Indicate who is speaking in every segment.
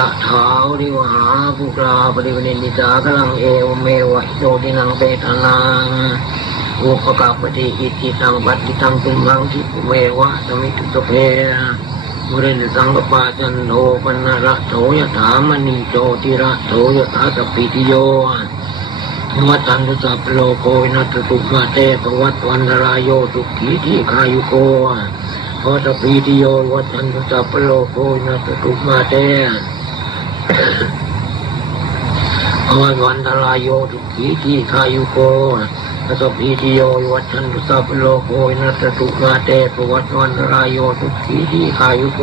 Speaker 1: ยะถาวริวหาภูกราปริวนินิจากลังเอวเมวะโยตินังเปตนังอุปกาปฏิอิติตังปัติตังตุมังทิเมวะสมิตุตเพมุเรนสังกปาจันโทปนระโถยถามณีโจติระโถยถาตปิติโยวัตันตุสัพโลโกนัสตุมาเตปวัตวันรายโยสุขีที่คายุโกพอตปีติโยวัชันตุสัพโลโกนัสตุมาเต อวันตรายโยทุกีทีคายุโกนัสปีติโยวัชันตุสัพโลโกนัสตุมาเตปวัตวันรายโยทุกีทีคายุโก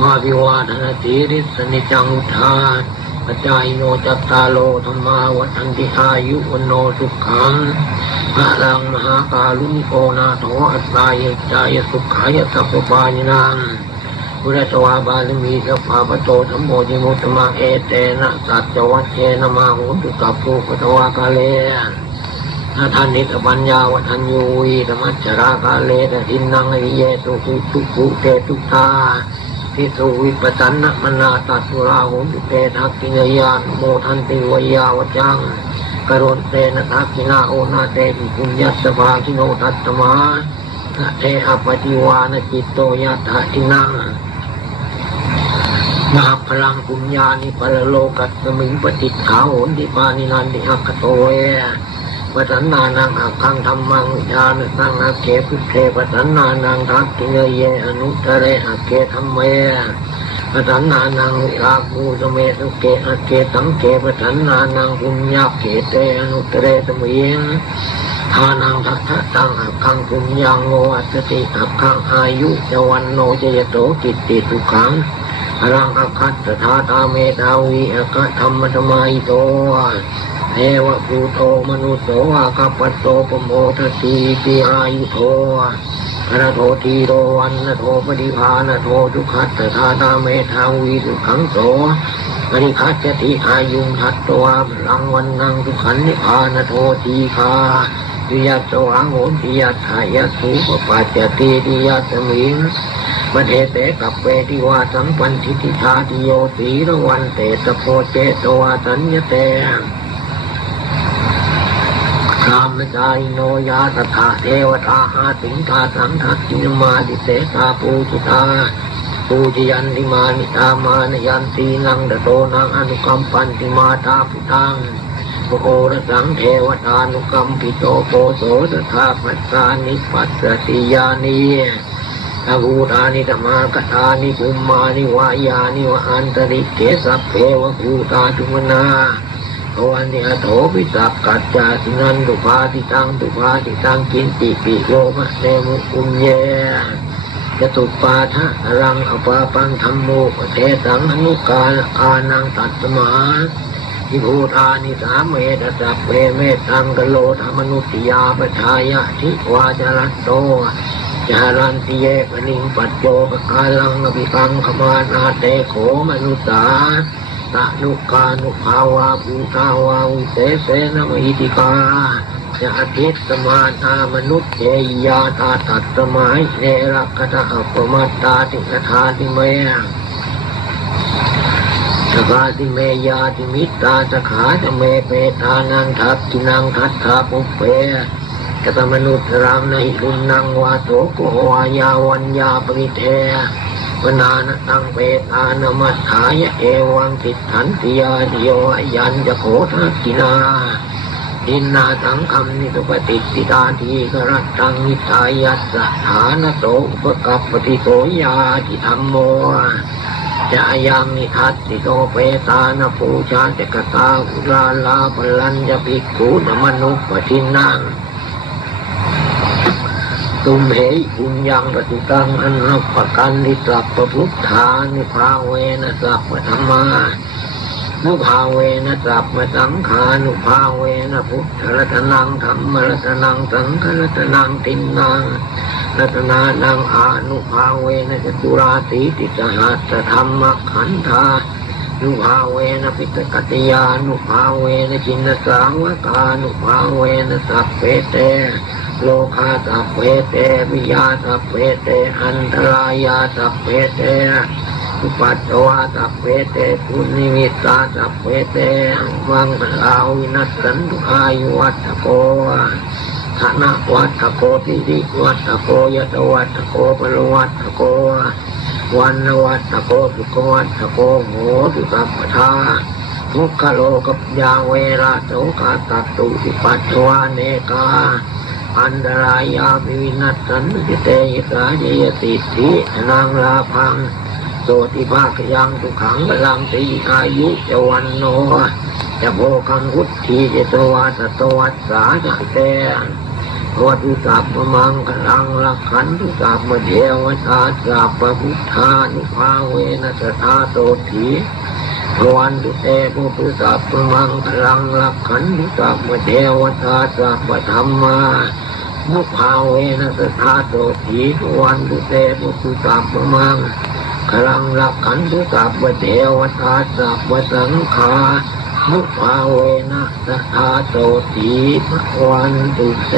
Speaker 1: มาวิวาทนาติริสนิจังุทาปัจจายโนจัตตาโลธรรมาวัฏันติอายุวันโนสุขังพระลังมหาการุณโกนาโถอัตตายจายสุขายสัพพปานินาง พุทธสวาบาลมีสัพพะปะโตธรรมโมจิมุตมาเอเตนะสัจวัชเชนมาหุนตุกับภูปตวากาเลนาทานิตปัญญาวัฒนยูวีธรรมจรากาเลตทินนังอิเยตุทุทุภูเตตุตาทิสุวิปตันนมนาตัตุราหุนตุเตทักกินยานโมทันติวยาวจังกรุณเตนะทักขินาโอนาเตปิปุญญสภาคิโนทัตตมานะเทอปฏิวานจิตโตยะถาทินัง นาพลังปุญญานิปรโลกัสมิงปฏิขาโหนติปานินันติหักโตเอปตันนานังอักขังธรรมังวิชานสังอาเกพุทเทปตันนานังทักกิเนเยอนุตเรอักเกธรรมเมปทันนานังวิราภูสเมสุเกอเกตังเกปทันนานังปุญญาเกเตอนุตเรสมิงทานังทัตตังอักขังปุญญังโงอัสติอักขังอายุจวันโนเจยโตกิตติสุขัง พลังอคัตถาตาเมตาวีอัคธรรมธรรมายโตเอวะภูโตมนุโสอาคัปปตโตปโมทสีติอายุโทพระโททีโรวันนโทปฏิภาณโททุกขัตถานาเมทาวีสุขังโสปริคัจจติอายุงทัตตวาลังวันนังทุกขันนิพานโททีคาดิยัตโสอังโหติยัตถายตสูปปัจจติดิยัตสมิง ปเทเตกับเวทิวาสัมปันทิติชาติโยสีระวันเตตโพเจตวาสัญญเตพรามจายโนยาตถาเทวตาหาสิงทาสังทัตตินมาดิเสตาปูจิตาปูจยันติมานิตามานยันตีนังดโตนังอนุกัมปันติมาตาพุตังโอรสังเทวตานุกัมปิโตโปโสตถาปัสสานิปัสสติยานี อาหูตานิธรรมากตานิภูมานิวายานิวอันตริเกสัพเพวภูตาจุมนาโออันเนโถปิสักกัจจาสินันตุภาติตังตุภาติตังกินติปิโลมะเนมุอุมเยจตุปาทะรังอปาปังธรรมโมเทสังอนุกาลอานังตัตมาทิภูตานิสามเมตสัพเพเมตังกโลธรรมนุติยาปชายะทิวาจรัตโต จารันติเยปนิงปัจโยปกาลังอภิกังขมานาเตโขมนุสาตะนุกานุภาวาภูตาวาวิเศเสนมหิติกาจะทิตสมาธามนุษย์เจยาตาตัตสมัยเนรักตะอัปมัตตาติกทาติเมสกาติเมยาติมิตาสขาตเมเปตานังทัตกินังทัตถาปุเป กตมนุษย์รามนหิรุนังวาโตโกวายาวัญญาปริเทวนานตังเปตานมัสขายเอวังติถันติยาดิโยยันจะโขทักินาดินนาสังคำนิตุปฏิติตาทีกรัตตังนิตายัสสะฐานโตอุปกัปปติโสยาติธรรมโมจะยังนิทัตติโตเปตานปูชาจกตาอุราลาปลัญจะภิกขุนมนุปทินัง ตุมเหยุญญังปฏิกังอันัปปกันนิสัพปพุทธานิภาเวนะสัพธรรมานุภาเวนะสัพพสังขานุภาเวนะพุทธรัตนังธรรมรัตนังสังฆรัตนังตินนังรัตนานังอานุภาเวนะจตุราสีติสหัสธรรมขันธานุภาเวนะปิตกัตยานุภาเวนะจินสาวกานุภาเวนะสัพเพเต โลคาสัพเพเตวิยาสัพเพเตอันตรายาสัพเพเตสุปัตวาสัพเพเตปุณิมิตาสัพเพเตวังลาวินัสสันตุอายุวัตโกธนะวัตโกติริวัตโกยตวัตโกปรวัตโกวันวัตโกสุขวัตโกโหตุสัพพทาทุกขโลกับยาเวราโสกาตัตุสิปัตวาเนกา อันตรายาภิวินัสสันติเตยสาเยยติทินางลาพังโสติภาคยังทุขังพลังตีอายุจวันโนจะโภคังวุฒิเจตวัตตวัสสาจะเตวัตุสัพพมังกลังลักขันตุสัพพเทวตาสัพพพุทธานุภาเวนัสธาโตถี วันตุเตปุตุสัพพมังคลังลักขันตุสัพเทวตาสัพธรรมามุภาเวนัสธาโตถีวันตุเตปุตุสัพพมังคลังลักขันตุสัพเทวตาสัพสังฆามุภาเวนัสธาโตถีวันตุเต